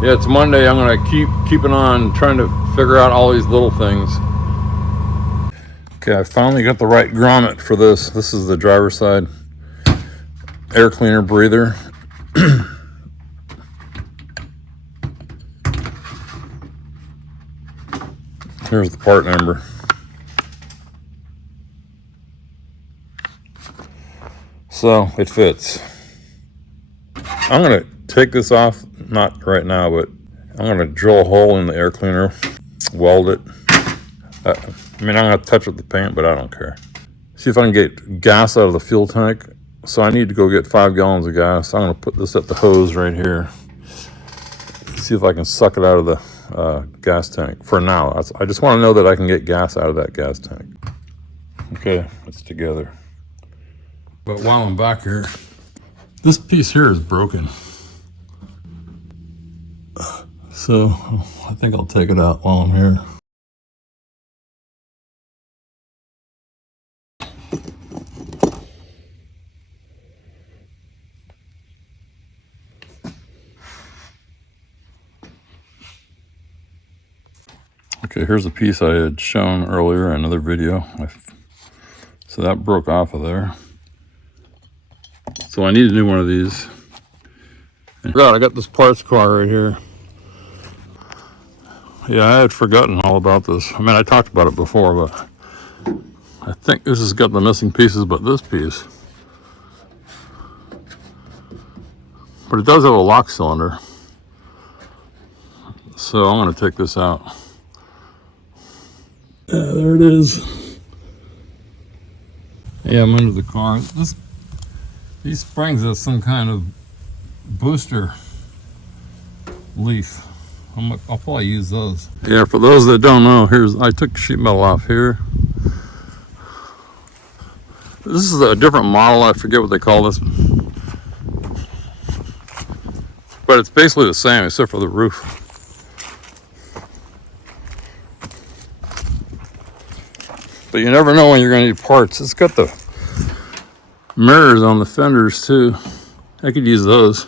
Yeah, it's Monday. I'm gonna keep keeping on trying to figure out all these little things. Okay, I finally got the right grommet for this. This is the driver's side air cleaner breather. Here's the part number. So it fits. I'm gonna take this off, not right now, but I'm gonna drill a hole in the air cleaner, weld it. I mean, I'm gonna touch it with the paint, but I don't care. See if I can get gas out of the fuel tank. So I need to go get 5 gallons of gas. I'm gonna put this at the hose right here. See if I can suck it out of the gas tank for now. I just want to know that I can get gas out of that gas tank. Okay, it's together. But while I'm back here, this piece here is broken. So I think I'll take it out while I'm here. Okay, here's a piece I had shown earlier in another video. So that broke off of there. So I need a new one of these. God, I got this parts car right here. Yeah, I had forgotten all about this. I mean, I talked about it before, but I think this has got the missing pieces, but this piece. But it does have a lock cylinder. So I'm going to take this out. Yeah, there it is. Yeah, I'm under the car. These springs have some kind of booster leaf. I'll probably use those. Yeah, for those that don't know, I took the sheet metal off here. This is a different model. I forget what they call this. But it's basically the same except for the roof. But you never know when you're going to need parts. It's got the mirrors on the fenders too. I could use those.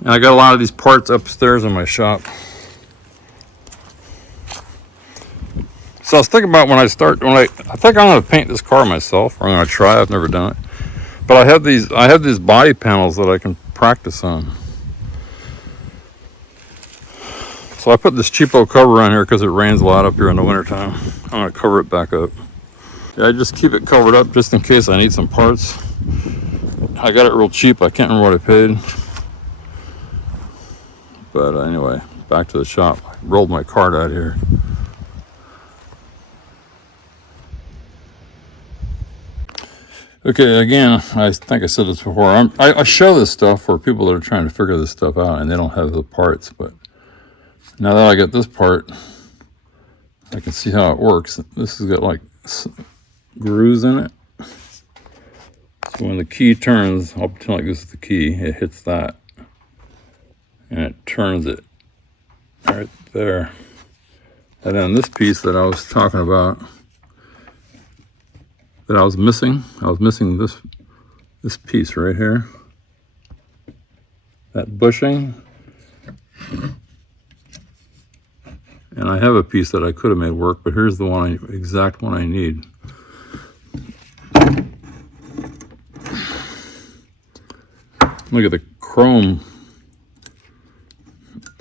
And I got a lot of these parts upstairs in my shop. So I was thinking about I think I'm going to paint this car myself, or I'm going to try. I've never done it. But I have these body panels that I can practice on. So I put this cheapo cover on here because it rains a lot up here in the wintertime. I'm going to cover it back up. Yeah, I just keep it covered up just in case I need some parts. I got it real cheap. I can't remember what I paid. But anyway, back to the shop. I rolled my cart out here. Okay, again, I think I said this before. I show this stuff for people that are trying to figure this stuff out and they don't have the parts. But now that I got this part, I can see how it works. This has got like grooves in it. So when the key turns, I'll pretend like this is the key. It hits that. And it turns it right there. And then this piece that I was talking about, that I was missing this piece right here. That bushing. And I have a piece that I could have made work, but here's the exact one I need. Look at the chrome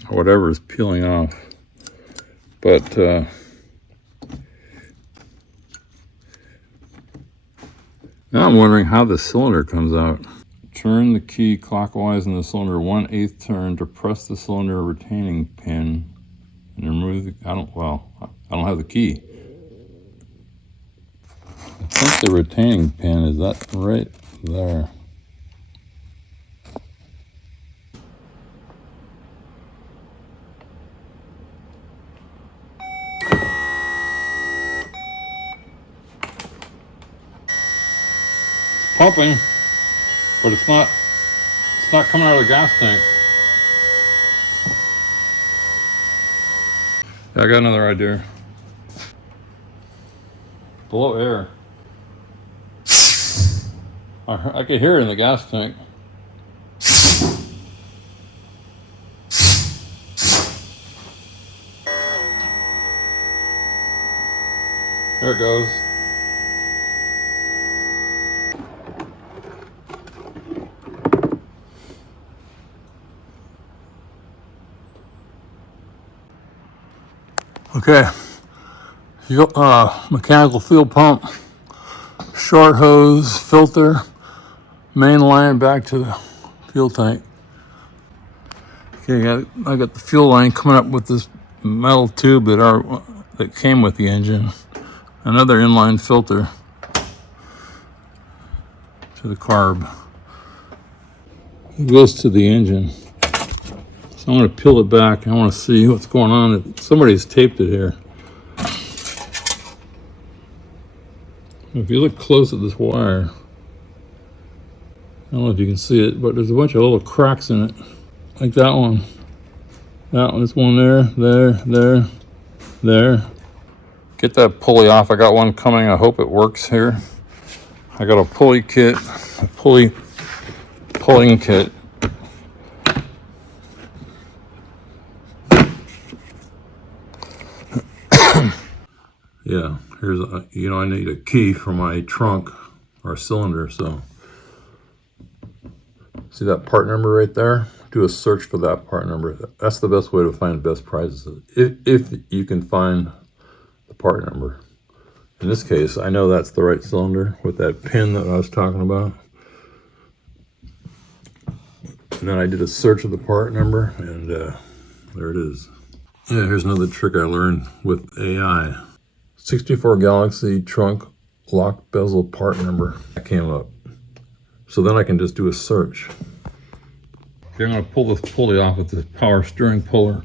or whatever is peeling off. But now I'm wondering how the cylinder comes out. Turn the key clockwise in the cylinder 1/8 turn to press the cylinder retaining pin and remove the, I don't have the key. I think the retaining pin is that right there. Pumping, but it's not coming out of the gas tank. Yeah, I got another idea. Blow air. I could hear it in the gas tank. There it goes. Okay, mechanical fuel pump, short hose, filter, main line back to the fuel tank. Okay, I got the fuel line coming up with this metal tube that came with the engine. Another inline filter to the carb. It goes to the engine. So I'm going to peel it back. I want to see what's going on. Somebody's taped it here. If you look close at this wire, I don't know if you can see it, but there's a bunch of little cracks in it. Like that one. There's one there. Get that pulley off. I got one coming. I hope it works here. I got a pulley kit, pulling kit. Yeah, here's I need a key for my trunk or cylinder, so see that part number right there? Do a search for that part number. That's the best way to find the best prices, if you can find the part number. In this case, I know that's the right cylinder with that pin that I was talking about. And then I did a search of the part number, and there it is. Yeah, here's another trick I learned with AI. 64 Galaxie trunk lock bezel part number. That came up. So then I can just do a search. Okay, I'm going to pull this pulley off with this power steering puller.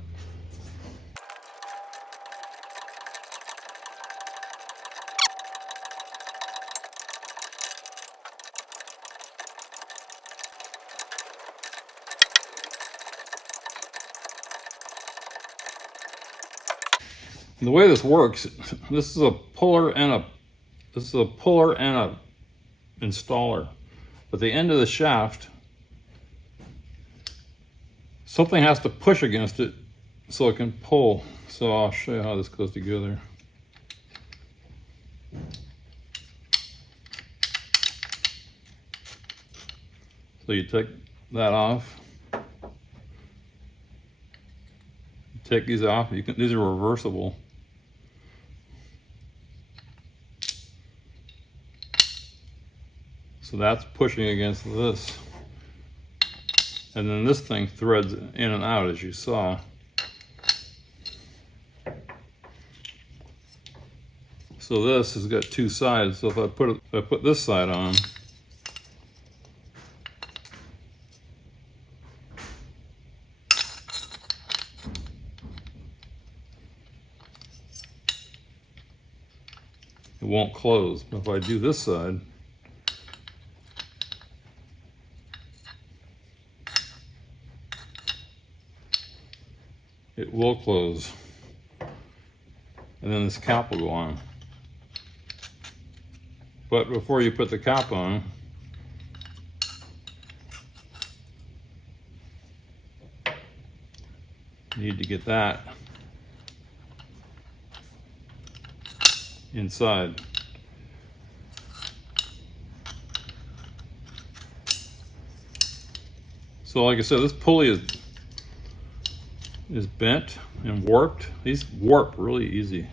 The way this works, this is a puller and a installer. At the end of the shaft, something has to push against it so it can pull. So I'll show you how this goes together. So you take that off. Take these off. These are reversible. So that's pushing against this. And then this thing threads in and out, as you saw. So this has got two sides. So if I put this side on, it won't close. But if I do this side, it will close. And then this cap will go on. But before you put the cap on, you need to get that inside. So like I said, this pulley is bent and warped. These warp really easy.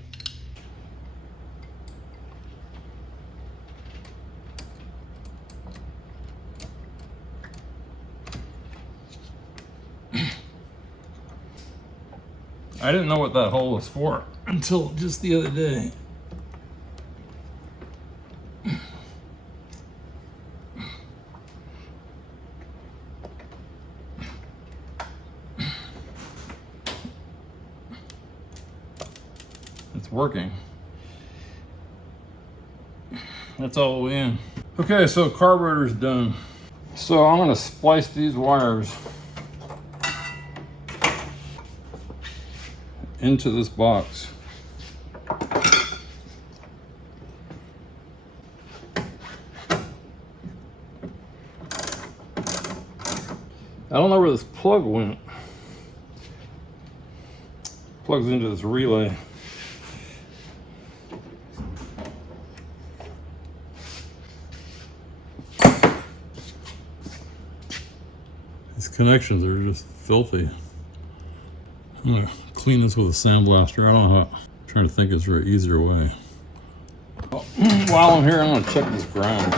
I didn't know what that hole was for until just the other day. It's working. That's all the way in. Okay, so carburetor's done. So I'm gonna splice these wires into this box. I don't know where this plug went. Plugs into this relay. These connections are just filthy. I'm gonna clean this with a sandblaster. I don't know how. I'm trying to think of an easier way. While I'm here, I'm gonna check this ground.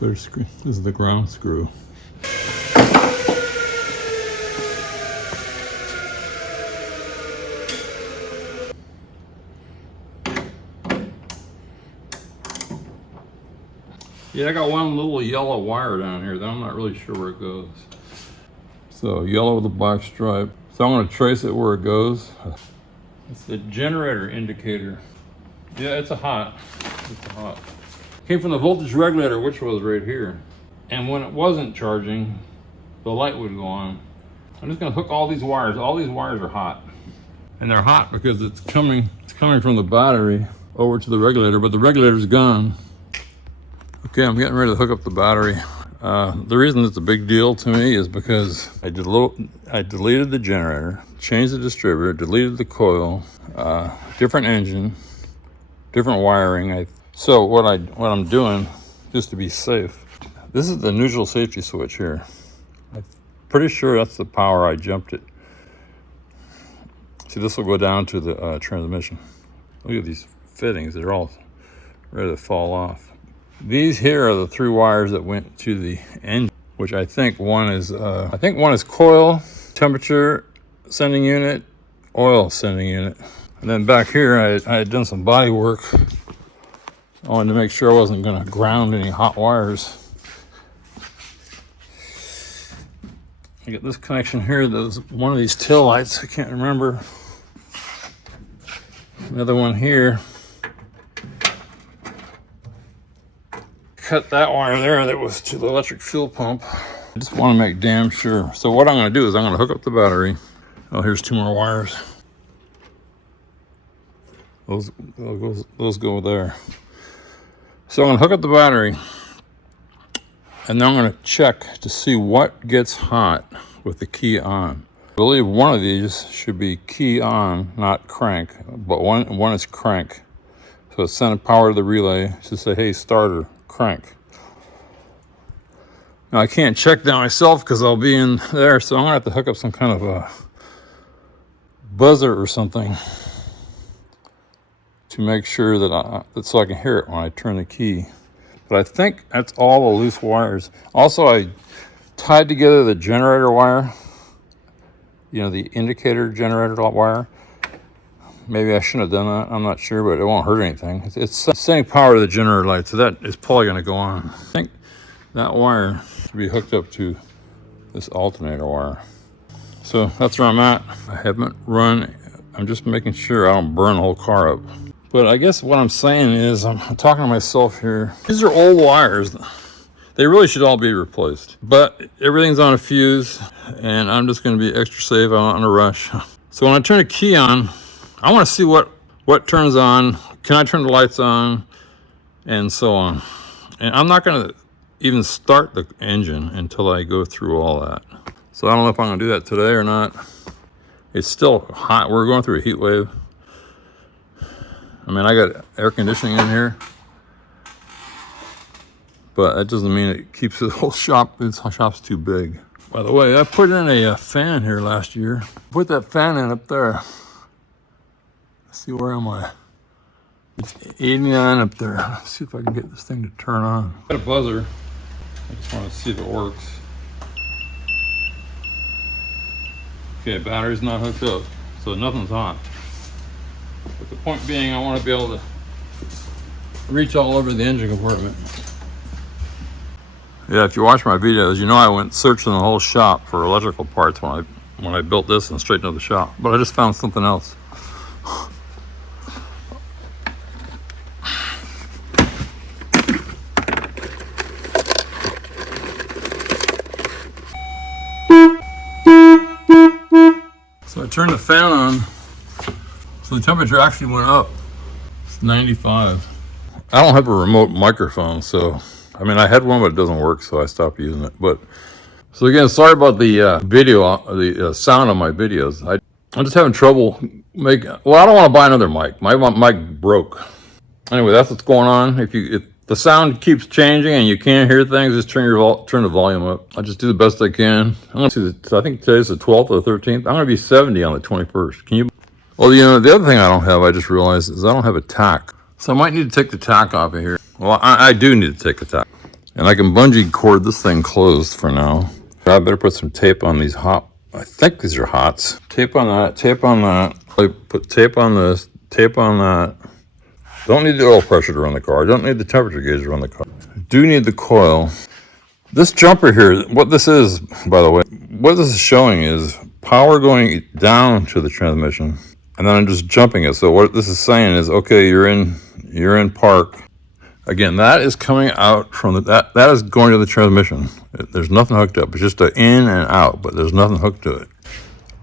This is the ground screw. Yeah, I got one little yellow wire down here that I'm not really sure where it goes. So yellow with a black stripe. So I'm going to trace it where it goes. It's the generator indicator. Yeah, it's a hot. It's a hot. Came from the voltage regulator, which was right here. And when it wasn't charging, the light would go on. I'm just going to hook all these wires. All these wires are hot. And they're hot because it's coming from the battery over to the regulator, but the regulator's gone. Okay, I'm getting ready to hook up the battery. The reason it's a big deal to me is because I deleted the generator, changed the distributor, deleted the coil, different engine, different wiring. So what I'm doing, just to be safe, this is the neutral safety switch here. I'm pretty sure that's the power I jumped it. See, this will go down to the transmission. Look at these fittings; they're all ready to fall off. These here are the 3 wires that went to the engine, which I think one is coil, temperature sending unit, oil sending unit. And then back here, I had done some body work. I wanted to make sure I wasn't going to ground any hot wires. I got this connection here. There's one of these tail lights. I can't remember. Another one here. Cut that wire there that was to the electric fuel pump. I just want to make damn sure. So what I'm going to do is I'm going to hook up the battery. Oh, here's 2 more wires. Those go there. So I'm going to hook up the battery, and then I'm going to check to see what gets hot with the key on. I believe one of these should be key on, not crank, but one is crank. So it's sending power to the relay to say, hey, starter, crank. Now I can't check that myself because I'll be in there, so I'm gonna have to hook up some kind of a buzzer or something to make sure that so I can hear it when I turn the key. But I think that's all the loose wires. Also, I tied together the generator wire, the indicator generator wire. Maybe I shouldn't have done that. I'm not sure, but it won't hurt anything. It's sending power to the generator light, so that is probably going to go on. I think that wire should be hooked up to this alternator wire. So that's where I'm at. I haven't run. I'm just making sure I don't burn the whole car up. But I guess what I'm saying is I'm talking to myself here. These are old wires. They really should all be replaced. But everything's on a fuse, and I'm just going to be extra safe. I'm not in a rush. So when I turn a key on, I want to see what turns on. Can I turn the lights on? And so on. And I'm not going to even start the engine until I go through all that. So I don't know if I'm going to do that today or not. It's still hot. We're going through a heat wave. I mean, I got air conditioning in here, but that doesn't mean it keeps the whole shop. This shop's too big. By the way, I put in a fan here last year. Put that fan in up there. Let's see, where am I? It's 89 up there. Let's see if I can get this thing to turn on. Got a buzzer. I just want to see if it works. Okay, battery's not hooked up, so nothing's hot. But the point being, I want to be able to reach all over the engine compartment. Yeah, if you watch my videos, you know I went searching the whole shop for electrical parts when I built this and straightened up the shop. But I just found something else. So I turned the fan on, so the temperature actually went up. It's 95. I don't have a remote microphone, so I mean I had one, but it doesn't work, so I stopped using it. But so again, sorry about the the sound on my videos. I'm just having trouble making. Well, I don't want to buy another mic. My mic broke. Anyway, that's what's going on. If the sound keeps changing and you can't hear things, just turn the volume up. I just do the best I can. I'm gonna see. I think today's the 12th or the 13th. I'm gonna be 70 on the 21st. Can you? Well, you know, the other thing I don't have, I just realized, is I don't have a tack. So I might need to take the tack off of here. Well, I do need to take a tack. And I can bungee cord this thing closed for now. I better put some tape on these I think these are hots. Tape on that, tape on that. I put tape on this, tape on that. Don't need the oil pressure to run the car. I don't need the temperature gauge to run the car. I do need the coil. This jumper here, what this is, by the way, what this is showing is power going down to the transmission. And then I'm just jumping it. So what this is saying is, okay, you're in park. Again, that is coming out from that is going to the transmission. There's nothing hooked up. It's just an in and out, but there's nothing hooked to it.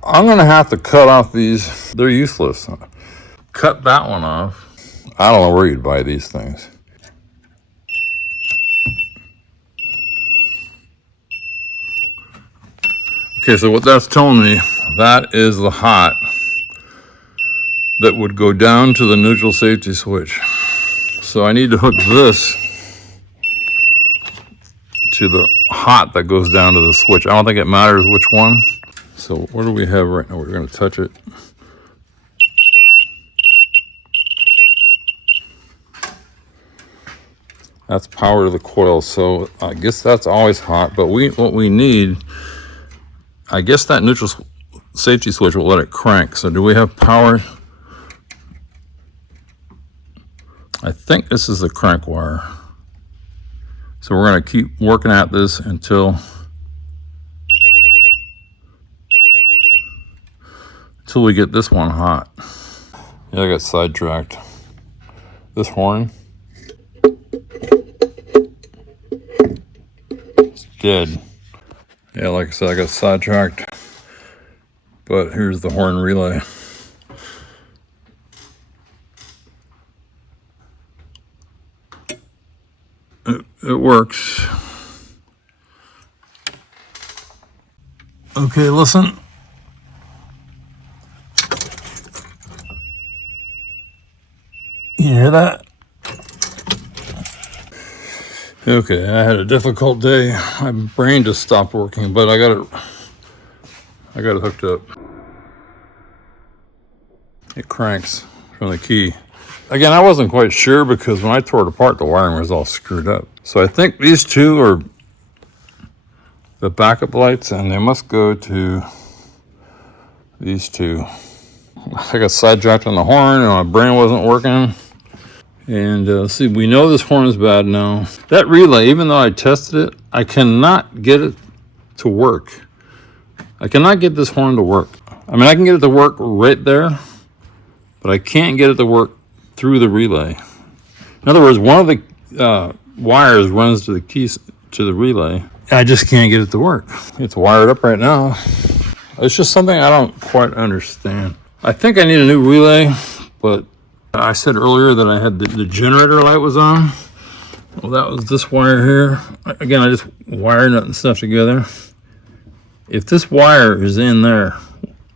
I'm gonna have to cut off these. They're useless. Cut that one off. I don't know where you'd buy these things. Okay, so what that's telling me, that is the hot that would go down to the neutral safety switch. So I need to hook this to the hot that goes down to the switch. I don't think it matters which one. So what do we have right now? We're going to touch it. That's power to the coil. So I guess that's always hot. But what we need, I guess that neutral safety switch will let it crank. So do we have power? I think this is the crank wire. So we're going to keep working at this until we get this one hot. Yeah, I got sidetracked. This horn, it's dead. Yeah, like I said, I got sidetracked. But here's the horn relay. It works. Okay, listen. You hear that? Okay, I had a difficult day. My brain just stopped working, but I got it hooked up. It cranks from the key. Again, I wasn't quite sure because when I tore it apart, the wiring was all screwed up. So I think these two are the backup lights, and they must go to these two. I got sidetracked on the horn, and my brain wasn't working. And let's see, we know this horn is bad now. That relay, even though I tested it, I cannot get it to work. I cannot get this horn to work. I mean, I can get it to work right there, but I can't get it to work through the relay. In other words, one of the wires runs to the keys to the relay. I just can't get it to work. It's wired up right now. It's just something I don't quite understand. I think I need a new relay, but I said earlier that I had the generator light was on. Well, that was this wire here. Again, I just wired it and stuff together. If this wire is in there,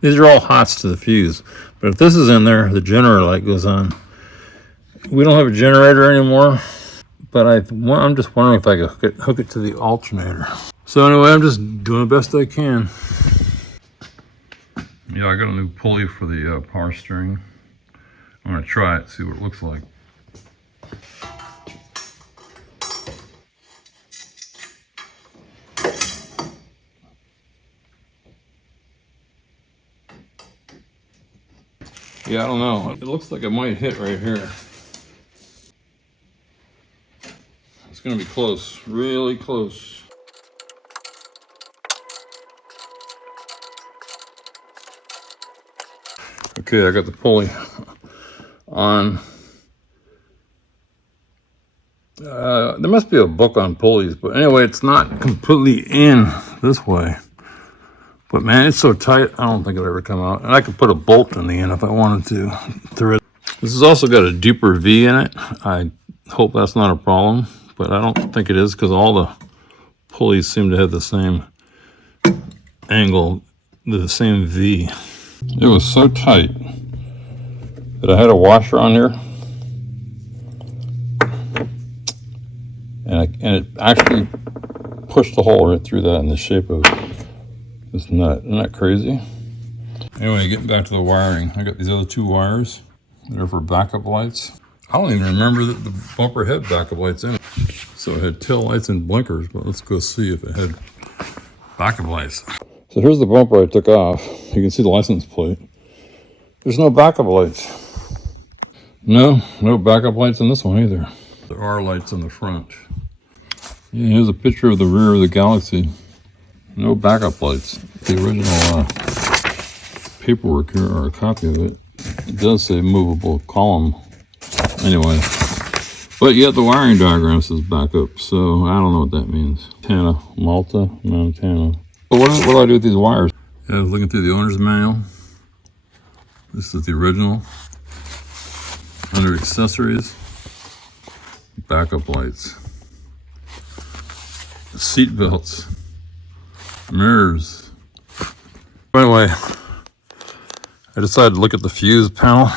these are all hots to the fuse, but if this is in there, the generator light goes on. We don't have a generator anymore, but I'm just wondering if I could hook it to the alternator. So anyway, I'm just doing the best I can. Yeah, I got a new pulley for the power steering. I'm gonna try it, see what it looks like. Yeah, I don't know. It looks like it might hit right here. It's gonna be close, really close. Okay, I got the pulley on. There must be a book on pulleys, but anyway, it's not completely in this way. But man, it's so tight, I don't think it'll ever come out. And I could put a bolt in the end if I wanted to thread. This has also got a deeper V in it. I Hope that's not a problem, but I don't think it is because all the pulleys seem to have the same angle, the same V. It was so tight that I had a washer on here, and it actually pushed the hole right through that in the shape of this nut. Isn't that crazy? Anyway, getting back to the wiring, I got these other two wires. They're for backup lights. I don't even remember that the bumper had backup lights in it. So it had tail lights and blinkers, but let's go see if it had backup lights. So here's the bumper I took off. You can see the license plate. There's no backup lights. No backup lights in this one either. There are lights on the front. Yeah, here's a picture of the rear of the Galaxie. No backup lights. The original paperwork here, or a copy of it, it does say movable column. Anyway, but yet the wiring diagram says backup, so I don't know what that means. Montana. But what do I do with these wires? Yeah, I was looking through the owner's manual. This is the original. Under accessories, backup lights, seat belts, mirrors. Anyway, I decided to look at the fuse panel.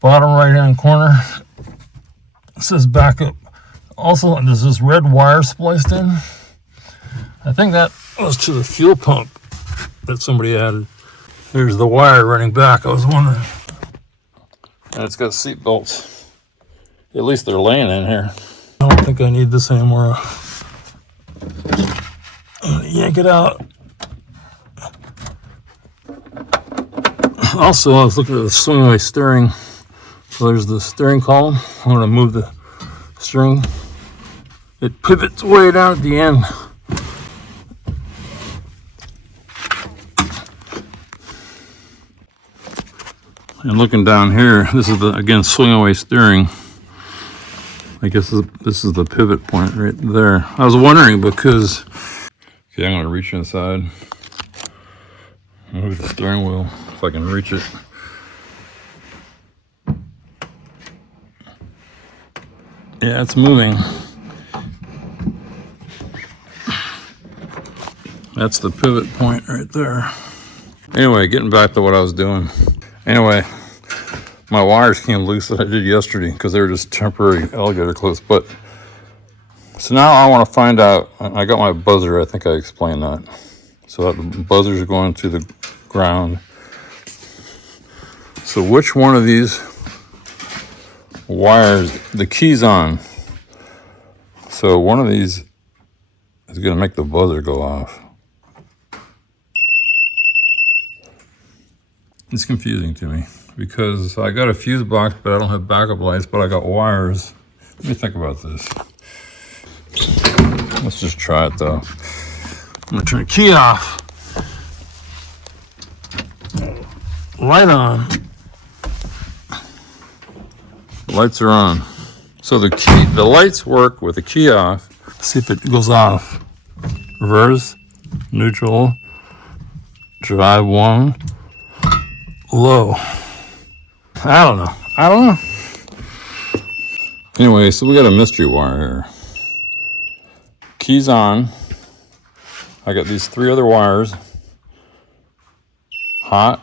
Bottom right hand corner, it says backup. Also, there's this red wire spliced in. I think that was to the fuel pump that somebody added. There's the wire running back, I was wondering. And it's got seat belts. At least they're laying in here. I don't think I need this anymore. Yank it out. Also, I was looking at the swing-away steering. So there's the steering column. I'm going to move the steering. It pivots way down at the end. And looking down here, this is the, again, swing-away steering. I guess this is the pivot point right there. I was wondering because, okay, I'm going to reach inside. Move the steering wheel if I can reach it. Yeah, it's moving. That's the pivot point right there. Anyway, getting back to what I was doing. Anyway, my wires came loose that I did yesterday because they were just temporary alligator clips. But so now I want to find out. I got my buzzer. I think I explained that. So that the buzzers are going to the ground. So which one of these wires, the key's on. So one of these is going to make the buzzer go off. It's confusing to me because I got a fuse box, but I don't have backup lights, but I got wires. Let me think about this. Let's just try it though. I'm gonna turn the key off. Light on. Lights are on. So the lights work with the key off. Let's see if it goes off. Reverse, neutral, drive one, low. I don't know. Anyway, so we got a mystery wire here. Keys on. I got these three other wires. Hot.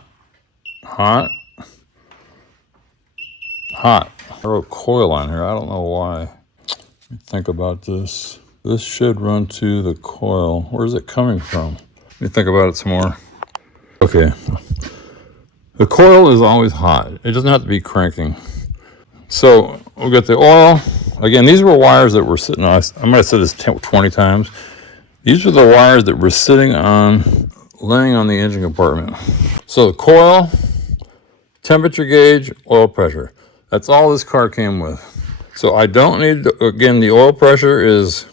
I wrote coil on here. I don't know why. Think about this. This should run to the coil. Where's it coming from? Let me think about it some more. Okay. The coil is always hot. It doesn't have to be cranking. So we'll get the oil. Again, these were wires that were sitting on, I might have said this 20 times. These were the wires that were laying on the engine compartment. So the coil, temperature gauge, oil pressure. That's all this car came with. So I don't need, again, the oil pressure is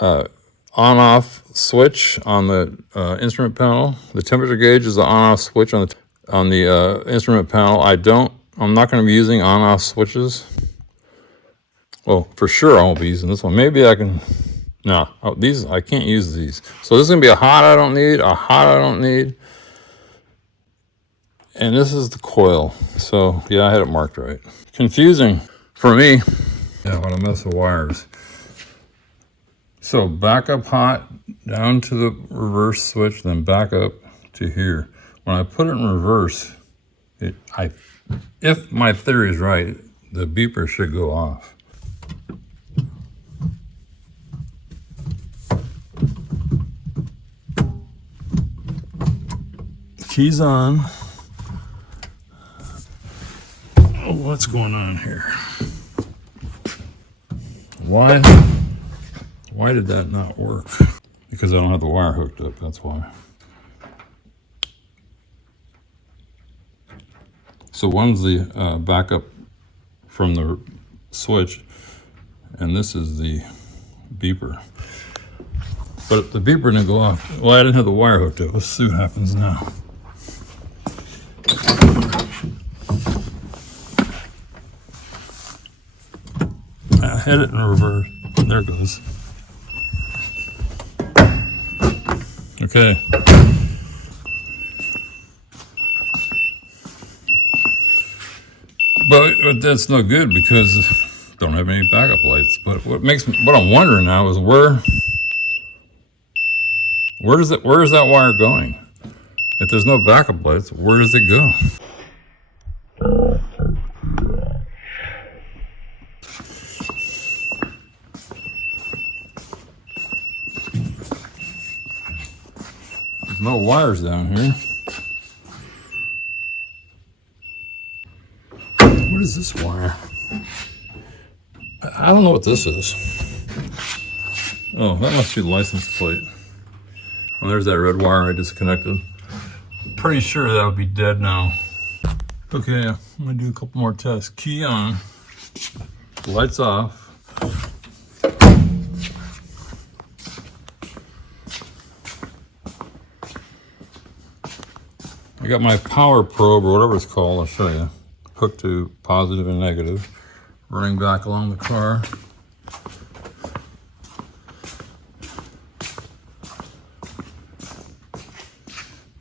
on-off switch on the instrument panel. The temperature gauge is the on-off switch on the instrument panel. I'm not going to be using on-off switches. Well, for sure I won't be using this one. Maybe I can, no, these, I can't use these. So this is going to be a hot I don't need, a hot I don't need. And this is the coil. So yeah, I had it marked right. Confusing for me. Yeah, what a mess of wires. So back up hot down to the reverse switch, then back up to here. When I put it in reverse, if my theory is right, the beeper should go off. Keys on. Oh, what's going on here? Why did that not work? Because I don't have the wire hooked up, that's why. So one's the backup from the switch, and this is the beeper. But the beeper didn't go off. Well, I didn't have the wire hooked up. Let's see what happens now. I had it in reverse. There it goes. Okay. But that's no good because I don't have any backup lights. But what I'm wondering now is where is that wire going? If there's no backup lights, where does it go? There's no wires down here. What is this wire? I don't know what this is. Oh, that must be the license plate. Well, there's that red wire I disconnected. Pretty sure that would be dead now. Okay, I'm gonna do a couple more tests. Key on, lights off. I got my power probe or whatever it's called, I'll show you. Hooked to positive and negative. Running back along the car.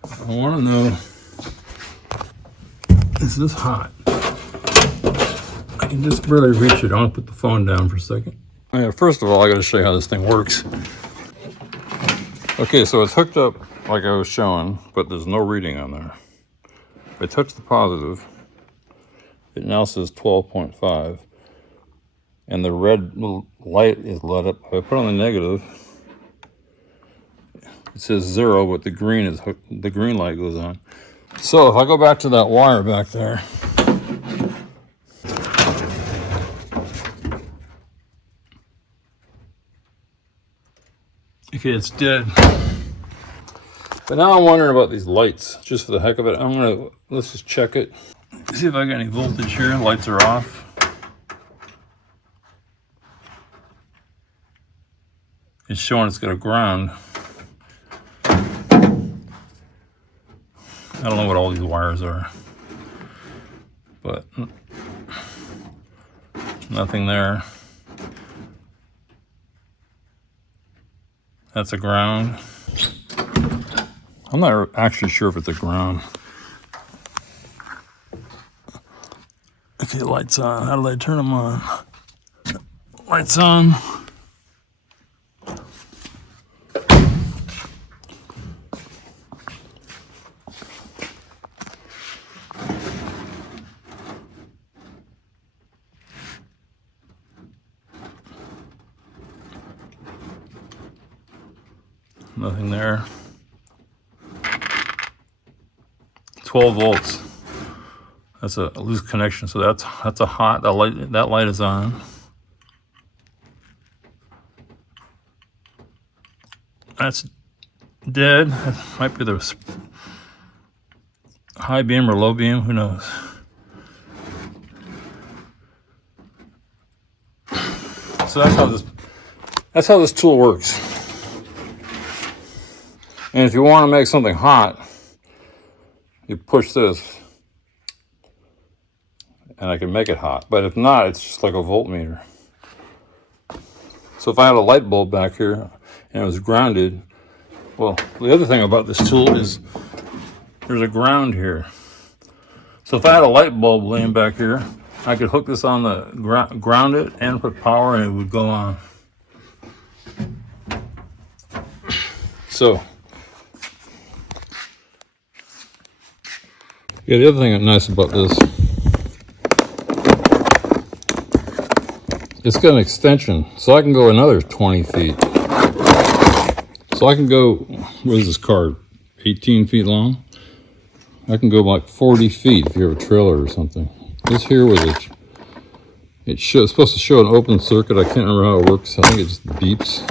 I want to know, is this hot? I can just barely reach it. I want to put the phone down for a second. Yeah, first of all, I got to show you how this thing works. Okay, so it's hooked up like I was showing, but there's no reading on there. If I touch the positive, it now says 12.5, and the red light is lit up. If I put on the negative, it says 0, but the green light goes on. So if I go back to that wire back there, okay, it's dead. But now I'm wondering about these lights, just for the heck of it. Let's just check it. See if I got any voltage here. Lights are off. It's showing it's got a ground. I don't know what all these wires are, but nothing there. That's a ground. I'm not actually sure if it's a ground. Okay, lights on. How do I turn them on? Lights on. Nothing there. 12 volts. That's a loose connection, so that's a hot. That light is on. That's dead. That might be the high beam or low beam. Who knows? So that's how this tool works. And if you want to make something hot, you push this, and I can make it hot. But if not, it's just like a voltmeter. So if I had a light bulb back here and it was grounded, well, the other thing about this tool is there's a ground here. So if I had a light bulb laying back here, I could hook this on the ground it and put power and it would go on. So, yeah, the other thing that's nice about this, it's got an extension, so I can go another 20 feet. So I can go, what is this car, 18 feet long? I can go like 40 feet if you have a trailer or something. This here was it's supposed to show an open circuit. I can't remember how it works. I think it just beeps.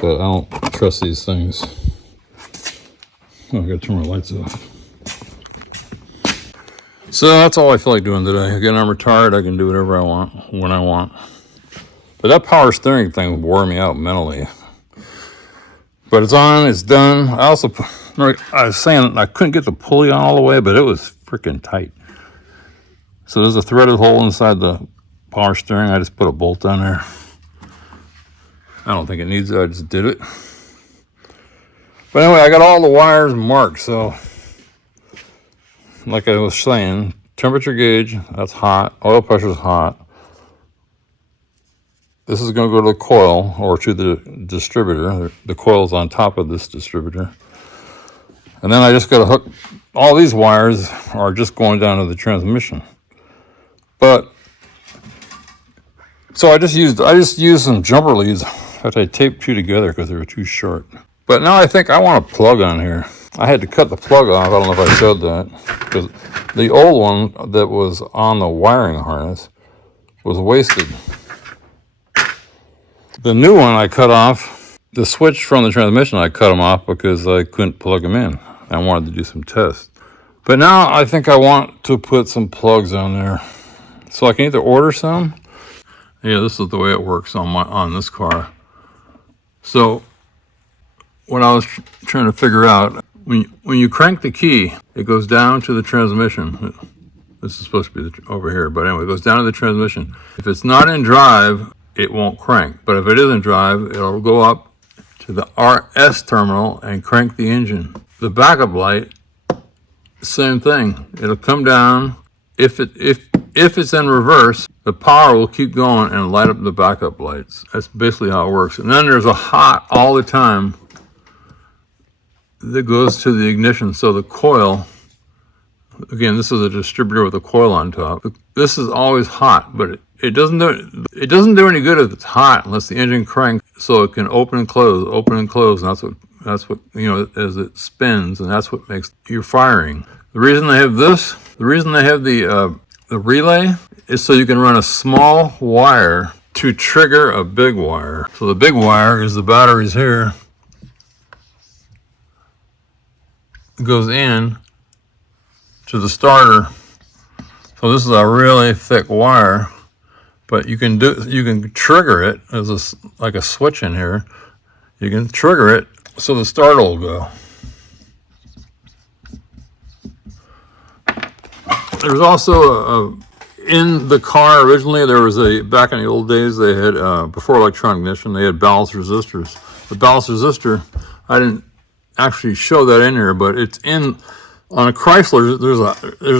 But I don't trust these things. Oh, I gotta turn my lights off. So that's all I feel like doing today. Again, I'm retired. I can do whatever I want, when I want. But that power steering thing wore me out mentally. But it's on, it's done. I was saying I couldn't get the pulley on all the way, but it was freaking tight. So there's a threaded hole inside the power steering. I just put a bolt on there. I don't think it needs it. I just did it. But anyway, I got all the wires marked. So like I was saying, temperature gauge, that's hot. Oil pressure is hot. This is going to go to the coil or to the distributor. The coil is on top of this distributor. And then I just got to hook, all these wires are just going down to the transmission. But, so I just used some jumper leads that I taped two together because they were too short. But now I think I want a plug on here. I had to cut the plug off. I don't know if I showed that. Because the old one that was on the wiring harness was wasted. The new one I cut off, the switch from the transmission, I cut them off because I couldn't plug them in. I wanted to do some tests. But now I think I want to put some plugs on there. So I can either order some. Yeah, this is the way it works on this car. So what I was trying to figure out, when you crank the key, it goes down to the transmission. This is supposed to be over here, but anyway, it goes down to the transmission. If it's not in drive, it won't crank. But if it is in drive, it'll go up to the RS terminal and crank the engine. The backup light, same thing. It'll come down. If it's in reverse, the power will keep going and light up the backup lights. That's basically how it works. And then there's a hot all the time that goes to the ignition. So the coil, again, this is a distributor with a coil on top. This is always hot, but it doesn't do any good if it's hot unless the engine cranks so it can open and close, and that's what as it spins, and that's what makes your firing. The reason they have this, the reason they have the relay is so you can run a small wire to trigger a big wire. So the big wire is the batteries here. It goes in to the starter. So this is a really thick wire, but you can trigger it as like a switch in here. You can trigger it so the starter will go. There's also in the car originally, there was back in the old days, they had, before electronic ignition, they had ballast resistors. The ballast resistor, I didn't actually show that in here, but it's on a Chrysler, there's a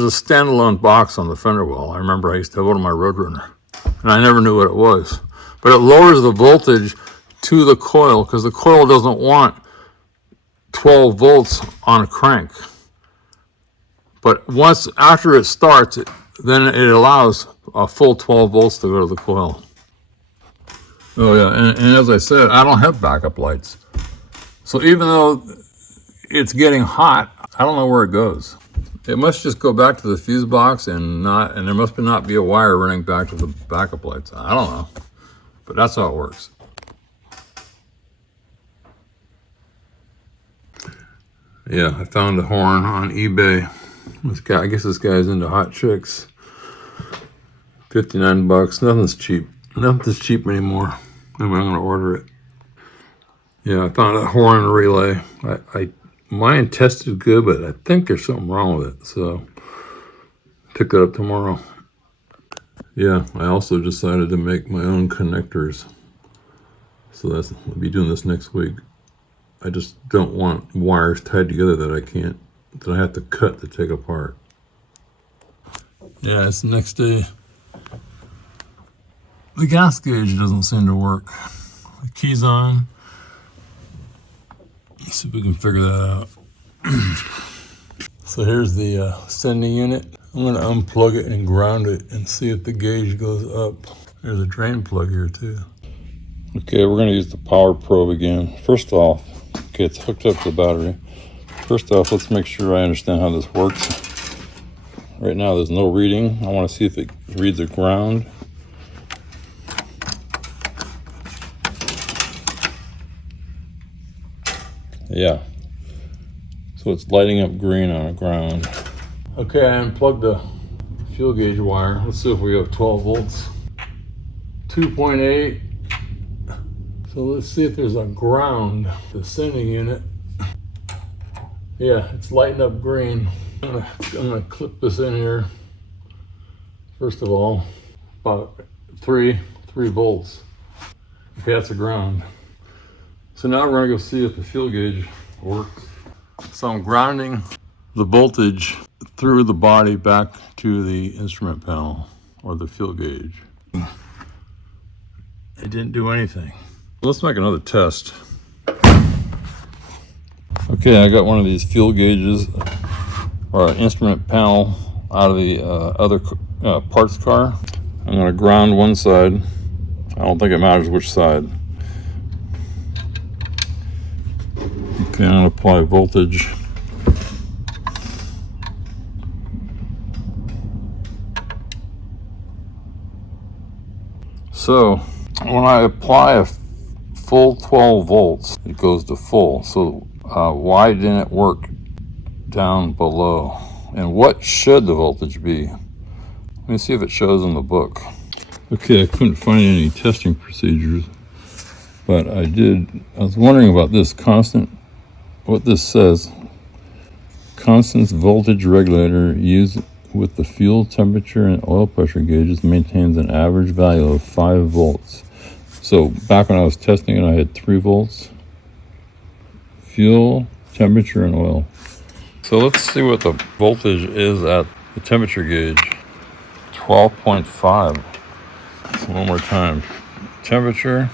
standalone box on the fender well. I remember I used to have one on my Roadrunner, and I never knew what it was. But it lowers the voltage to the coil, because the coil doesn't want 12 volts on a crank. But after it starts, then it allows a full 12 volts to go to the coil. Oh yeah, and as I said, I don't have backup lights. So even though it's getting hot, I don't know where it goes. It must just go back to the fuse box and there must not be a wire running back to the backup lights. I don't know, but that's how it works. Yeah, I found a horn on eBay. I guess this guy's into hot chicks. 59 bucks. Nothing's cheap. Nothing's cheap anymore. Anyway, I'm gonna order it. Yeah, I found a horn relay. Mine tested good, but I think there's something wrong with it. So pick that up tomorrow. Yeah, I also decided to make my own connectors. So I'll be doing this next week. I just don't want wires tied together that I have to cut to take apart. Yeah, it's the next day. The gas gauge doesn't seem to work. The key's on. Let's see if we can figure that out. So here's the sending unit. I'm going to unplug it and ground it and see if the gauge goes up. There's a drain plug here too. Okay, we're going to use the power probe again. First off, okay, it's hooked up to the battery. First off, let's make sure I understand how this works. Right now there's no reading. I want to see if it reads a ground. Yeah. So it's lighting up green on a ground. Okay, I unplugged the fuel gauge wire. Let's see if we have 12 volts. 2.8. So let's see if there's a ground. The sending unit. Yeah, it's lighting up green. I'm gonna clip this in here. First of all, about 3 volts. Okay, that's a ground. So now we're gonna go see if the fuel gauge works. So I'm grounding the voltage through the body back to the instrument panel or the fuel gauge. It didn't do anything. Let's make another test. Okay, I got one of these fuel gauges or an instrument panel out of the other parts car. I'm gonna ground one side. I don't think it matters which side. Okay, I'm gonna apply voltage. So when I apply a full 12 volts, it goes to full. So why didn't it work down below? And what should the voltage be? Let me see if it shows in the book. Okay, I couldn't find any testing procedures, but I was wondering about this constant, what this says. Constant voltage regulator used with the fuel temperature and oil pressure gauges maintains an average value of 5 volts. So back when I was testing it, I had 3 volts. Fuel, temperature, and oil. So let's see what the voltage is at the temperature gauge. 12.5. So one more time. Temperature,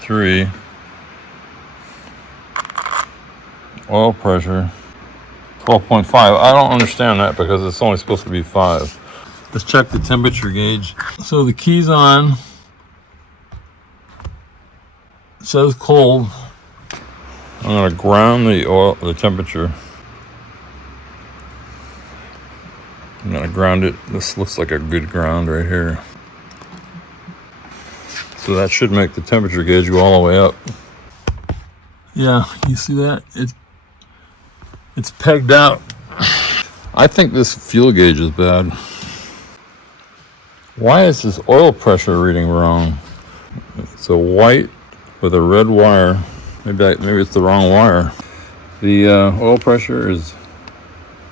3. Oil pressure, 12.5. I don't understand that because it's only supposed to be 5. Let's check the temperature gauge. So the key's on. It says cold. I'm gonna ground the temperature. I'm gonna ground it. This looks like a good ground right here. So that should make the temperature gauge go all the way up. Yeah, you see that? It's pegged out. I think this fuel gauge is bad. Why is this oil pressure reading wrong? It's a white with a red wire. Maybe it's the wrong wire. The oil pressure is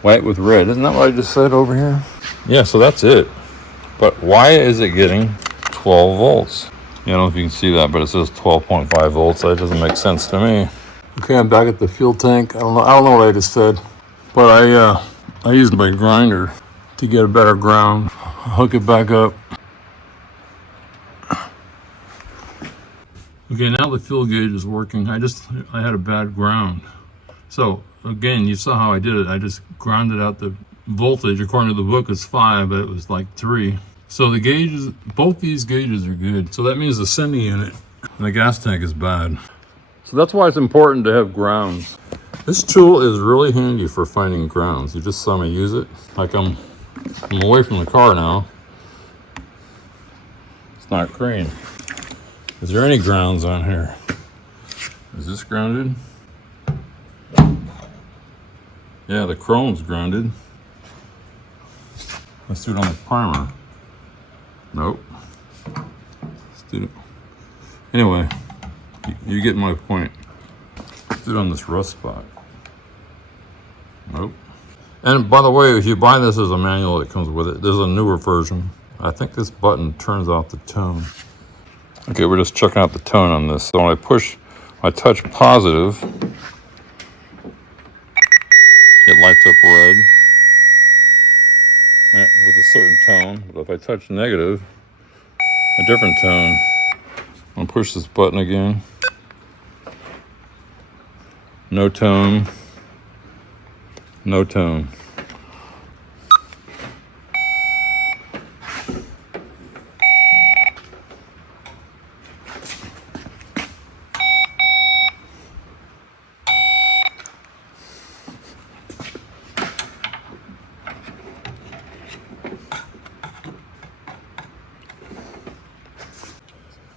white with red. Isn't that what I just said over here? Yeah, so that's it. But why is it getting 12 volts? I don't know if you can see that, but it says 12.5 volts. That doesn't make sense to me. Okay, I'm back at the fuel tank. I don't know what I just said, but I used my grinder to get a better ground. Hook it back up. Okay, now the fuel gauge is working. I had a bad ground. So again, you saw how I did it. I just grounded out the voltage. According to the book, it's 5, but it was like 3. So the gauges, both these gauges are good. So that means the sending unit and the gas tank is bad. So that's why it's important to have grounds. This tool is really handy for finding grounds. You just saw me use it. Like I'm away from the car now. It's not green. Is there any grounds on here? Is this grounded? Yeah, the chrome's grounded. Let's do it on the primer. Nope. Let's do it. Anyway, you get my point. Let's do it on this rust spot. Nope. And by the way, if you buy this as a manual, it comes with it. There's a newer version. I think this button turns off the tone. Okay, we're just checking out the tone on this. So when I touch positive, it lights up red. with a certain tone. But if I touch negative, a different tone. I'm gonna push this button again. No tone. No tone.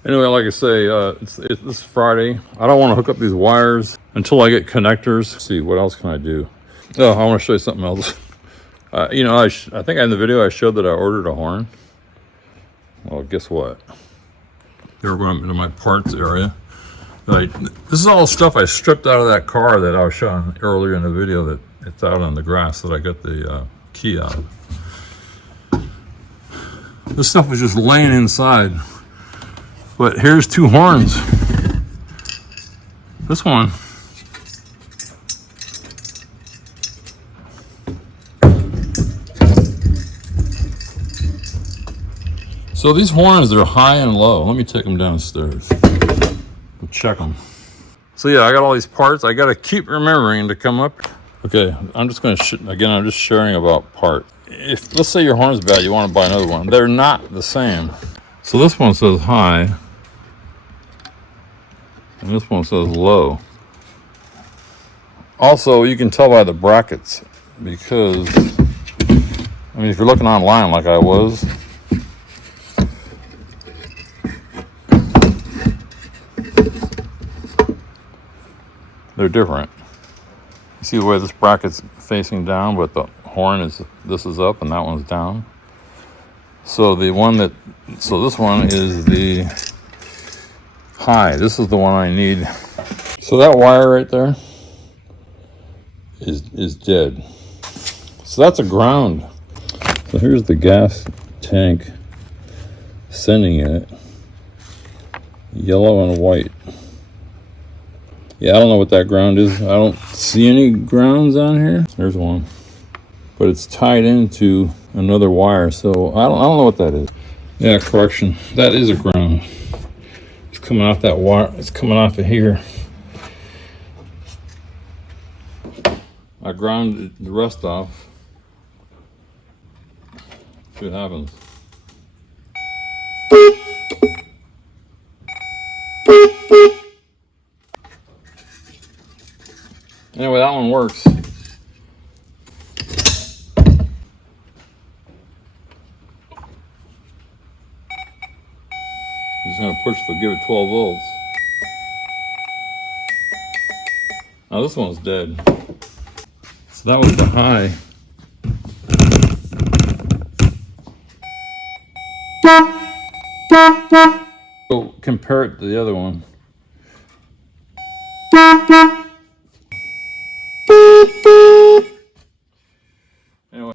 Anyway, like I say, it's Friday. I don't want to hook up these wires until I get connectors. Let's see, what else can I do? Oh, I want to show you something else. You know, I think in the video I showed that I ordered a horn. Well, guess what? Here we're going into my parts area. This is all stuff I stripped out of that car that I was showing earlier in the video that it's out on the grass that I got the key out of. This stuff was just laying inside. But here's two horns. This one. So these horns, they're high and low. Let me take them downstairs. We'll check them. So yeah, I got all these parts. I got to keep remembering to come up. Okay, I'm just going to, again, I'm just sharing about parts. If, let's say your horn's bad, you want to buy another one. They're not the same. So this one says high. And this one says low. Also, you can tell by the brackets because, I mean, if you're looking online like I was, they're different. You see the way this bracket's facing down, but the horn is, this is up and that one's down. So the one that, so this one is the high. This is the one I need. So that wire right there is dead. So that's a ground. So here's the gas tank sending it. Yellow and white. Yeah, I don't know what that ground is. I don't see any grounds on here. There's one. But it's tied into another wire, so I don't know what that is. Yeah, correction. That is a ground. It's coming off that wire. It's coming off of here. I grounded the rest off. See what happens. Anyway, that one works. Just gonna push the, give it 12 volts. Now this one's dead. So that was the high. So compare it to the other one. Anyway,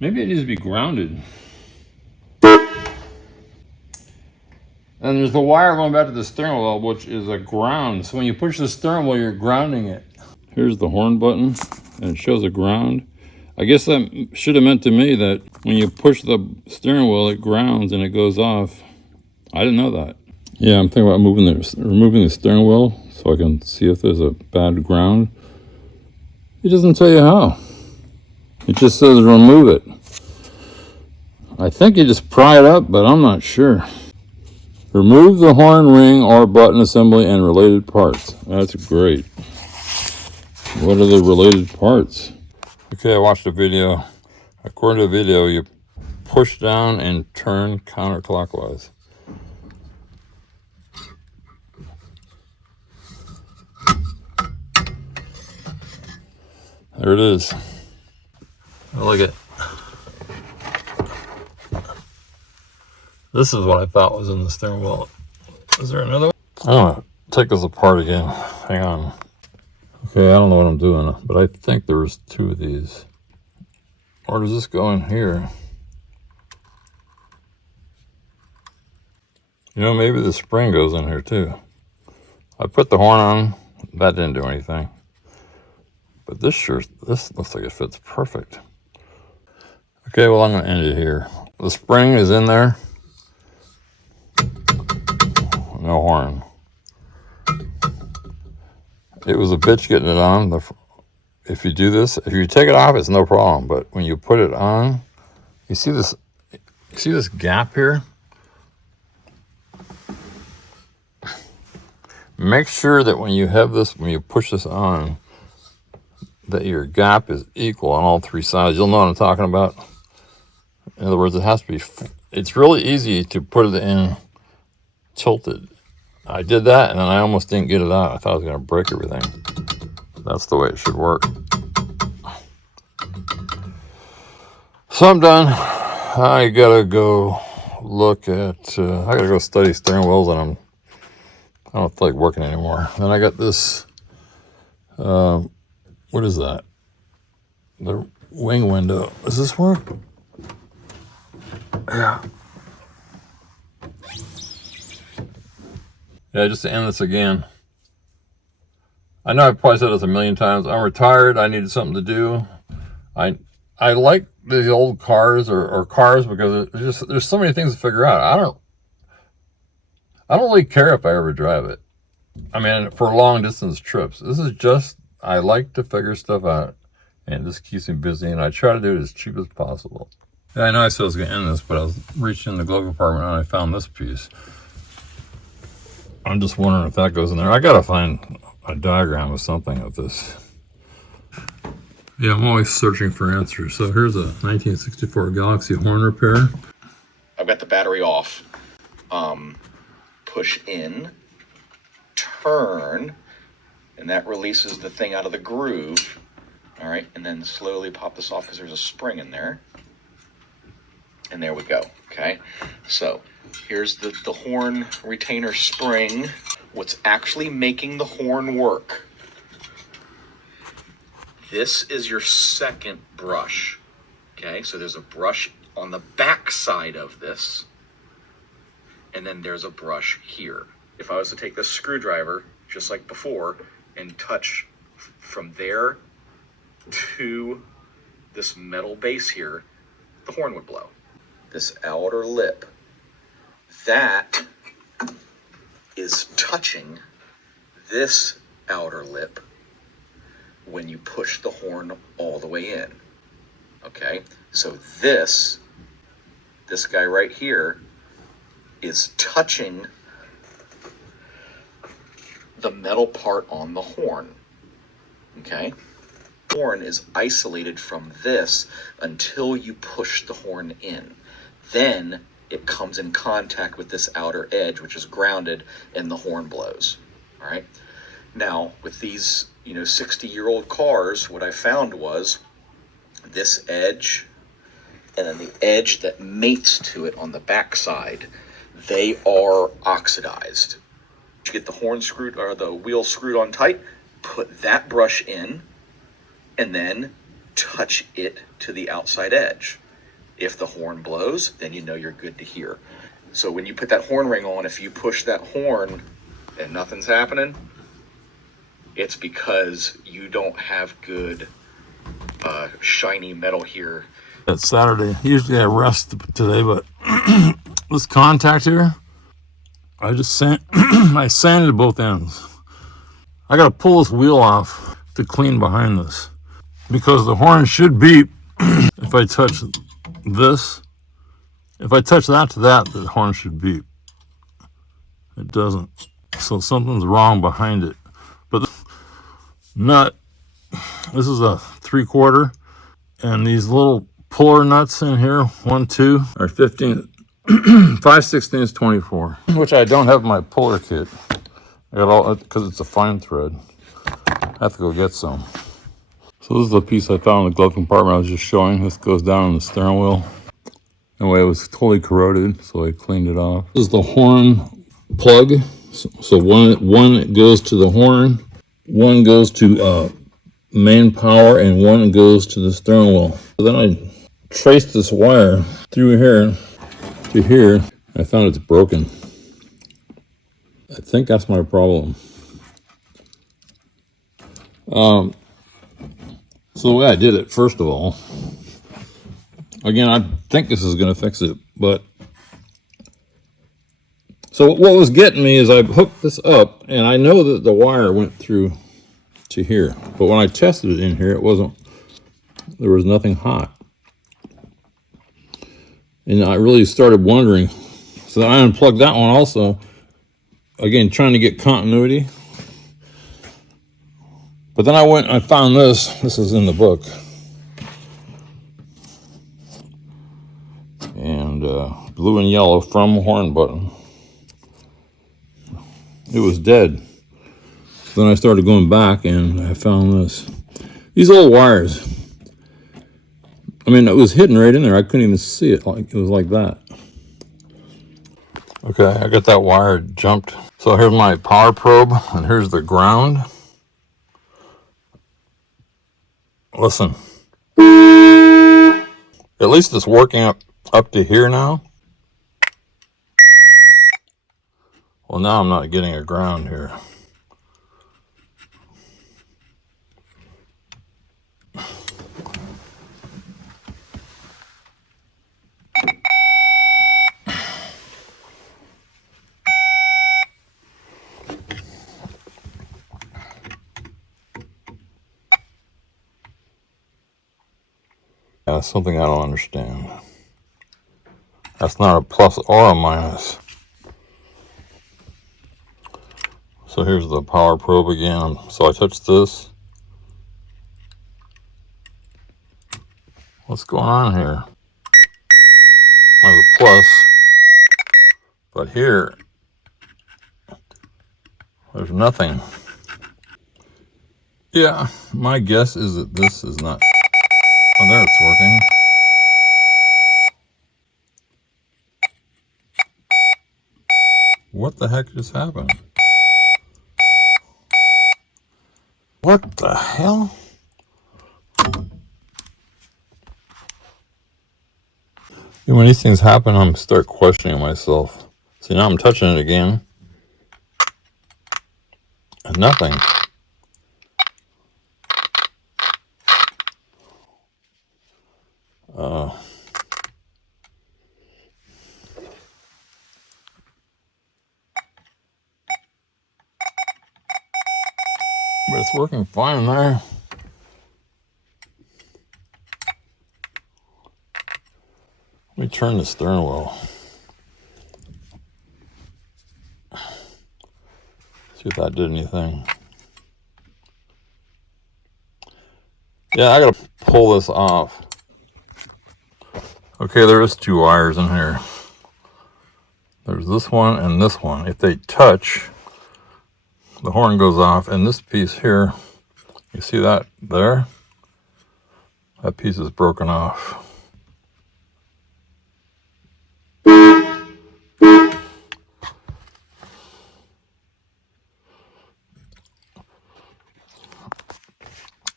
maybe it needs to be grounded. And there's the wire going back to the steering wheel, which is a ground. So when you push the steering wheel, you're grounding it. Here's the horn button, and it shows a ground. I guess that should have meant to me that when you push the steering wheel, it grounds and it goes off. I didn't know that. Yeah, I'm thinking about removing the steering wheel so I can see if there's a bad ground. It doesn't tell you how. It just says remove it. I think you just pry it up, but I'm not sure. Remove the horn ring or button assembly and related parts. That's great. What are the related parts? Okay, I watched a video. According to the video, you push down and turn counterclockwise. There it is. Oh, look at it. This is what I thought was in the steering wheel. Is there another one? I'm gonna take this apart again. Hang on. Okay, I don't know what I'm doing, but I think there's two of these. Or does this go in here? You know, maybe the spring goes in here too. I put the horn on. That didn't do anything. But this looks like it fits perfect. Okay, well, I'm going to end it here. The spring is in there. No horn. It was a bitch getting it on. If you do this, if you take it off, it's no problem. But when you put it on, you see this gap here? Make sure that when you have this, when you push this on, that your gap is equal on all three sides. You'll know what I'm talking about. In other words, it has to be, it's really easy to put it in tilted. I did that and then I almost didn't get it out. I thought I was going to break everything. That's the way it should work. So I'm done. I gotta go look at, I gotta go study steering wheels, and I don't feel like working anymore. Then I got this, what is that? The wing window. Does this work? Yeah. Yeah, just to end this again. I know I've probably said this a million times. I'm retired. I needed something to do. I like these old cars or cars because there's so many things to figure out. I don't really care if I ever drive it. I mean, for long distance trips. This is just, I like to figure stuff out, and this keeps me busy, and I try to do it as cheap as possible. Yeah, I know I said I was going to end this, but I was reaching in the glove compartment and I found this piece. I'm just wondering if that goes in there. I got to find a diagram of something of this. Yeah, I'm always searching for answers. So here's a 1964 Galaxie horn repair. I've got the battery off. Push in, turn, and that releases the thing out of the groove. All right, and then slowly pop this off because there's a spring in there. And there we go, okay? So here's the horn retainer spring. What's actually making the horn work. This is your second brush, okay? So there's a brush on the back side of this, and then there's a brush here. If I was to take this screwdriver, just like before, and touch from there to this metal base here, the horn would blow. This outer lip, that is touching this outer lip when you push the horn all the way in. Okay, so this guy right here is touching the metal part on the horn. Okay, horn is isolated from this until you push the horn in. Then it comes in contact with this outer edge, which is grounded, and the horn blows. All right. Now, with these, 60-year-old cars, what I found was this edge and then the edge that mates to it on the back side, they are oxidized. You get the horn screwed or the wheel screwed on tight, put that brush in, and then touch it to the outside edge. If the horn blows, then you know you're good to hear. So when you put that horn ring on, if you push that horn and nothing's happening, it's because you don't have good shiny metal here. It's Saturday. Usually I rest today, but this contact here, I just I sanded both ends. I got to pull this wheel off to clean behind this because the horn should beep if I touch this. If I touch that to that, the horn should beep. It doesn't. So something's wrong behind it. But the nut, this is a 3/4, and these little puller nuts in here, 1, 2, are 15, 5/16, 24, which I don't have in my puller kit. I got all, because it's a fine thread. I have to go get some. So this is the piece I found in the glove compartment I was just showing. This goes down on the steering wheel. Anyway, it was totally corroded, so I cleaned it off. This is the horn plug. So one goes to the horn, one goes to main power, and one goes to the steering wheel. So then I traced this wire through here to here. I found it's broken. I think that's my problem. So the way I did it, first of all, Again, I think this is going to fix it, but so what was getting me is I hooked this up, and I know that the wire went through to here, but when I tested it in here, it wasn't. There was nothing hot, and I really started wondering. So I unplugged that one also. Again, trying to get continuity. But then I went and I found this. This is in the book. And blue and yellow from horn button. It was dead. Then I started going back and I found this. These old wires. I mean, it was hidden right in there. I couldn't even see it. Like it was like that. Okay, I got that wire jumped. So here's my power probe, and here's the ground. Listen. At least it's working up to here now. Well, now I'm not getting a ground here. Yeah, that's something I don't understand. That's not a plus or a minus. So here's the power probe again. So I touch this. What's going on here? There's a plus, but here, there's nothing. Yeah, my guess is that this is not. Oh, there it's working. What the heck just happened? What the hell? And when these things happen, I'm start questioning myself. See, now I'm touching it again, and nothing. But it's working fine there. Let me turn the steering wheel. See if that did anything. Yeah, I gotta pull this off. Okay, there is two wires in here. There's this one and this one. If they touch, the horn goes off, and this piece here, you see that there? That piece is broken off.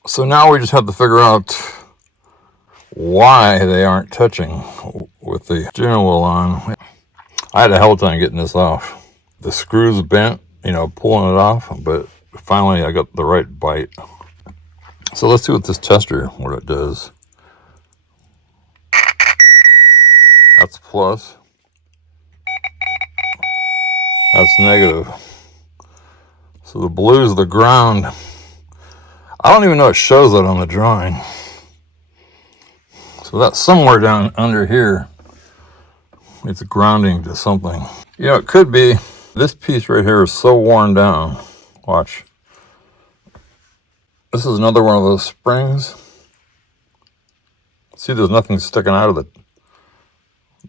So now we just have to figure out why they aren't touching with the steering wheel on. I had a hell time getting this off. The screws bent, pulling it off, but finally I got the right bite. So let's see what this tester, what it does. That's plus. That's negative. So the blue is the ground. I don't even know it shows that on the drawing. So that's somewhere down under here. It's grounding to something. It could be this piece right here is so worn down. Watch. This is another one of those springs. See, there's nothing sticking out of it.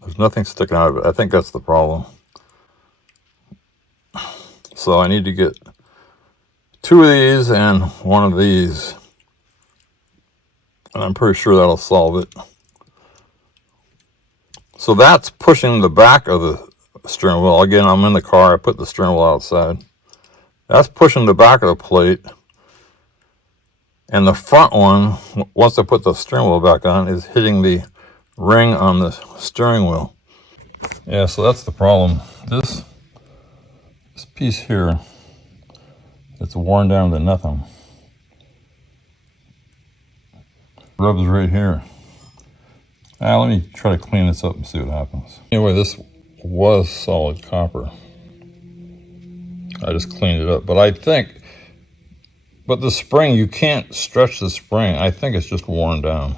There's nothing sticking out of it. I think that's the problem. So I need to get two of these and one of these. And I'm pretty sure that'll solve it. So that's pushing the back of the steering wheel. Again, I'm in the car. I put the steering wheel outside. That's pushing the back of the plate. And the front one, once I put the steering wheel back on, is hitting the ring on the steering wheel. Yeah, so that's the problem. This piece here, it's worn down to nothing. Rubs right here. Let me try to clean this up and see what happens. Anyway, this was solid copper. I just cleaned it up, but the spring, you can't stretch the spring. I think it's just worn down.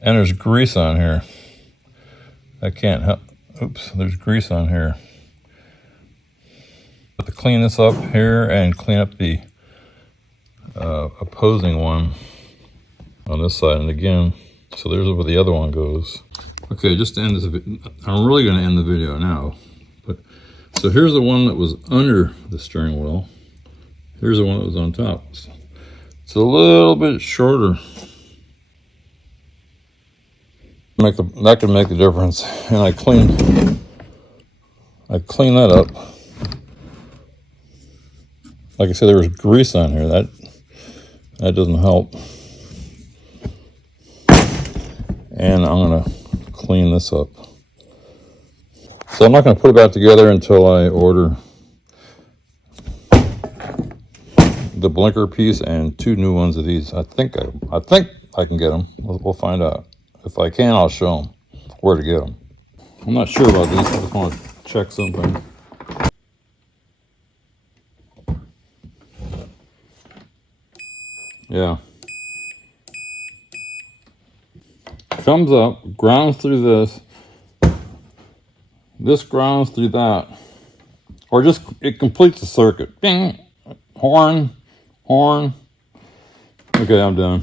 And there's grease on here. I can't help, oops, there's grease on here. Have to clean this up here and clean up the opposing one on this side. And again, so there's where the other one goes. Okay, just to end this, I'm really going to end the video now. But so here's the one that was under the steering wheel. Here's the one that was on top. It's a little bit shorter. That can make the difference. And I clean that up. Like I said, there was grease on here. That doesn't help. And I'm gonna clean this up. So I'm not gonna put it back together until I order the blinker piece and 2 new ones of these. I think I can get them. We'll find out. If I can, I'll show them where to get them. I'm not sure about these. I just want to check something. Yeah. Comes up, grounds through this. This grounds through that. Or just, it completes the circuit. Ding! Horn. Okay, I'm done.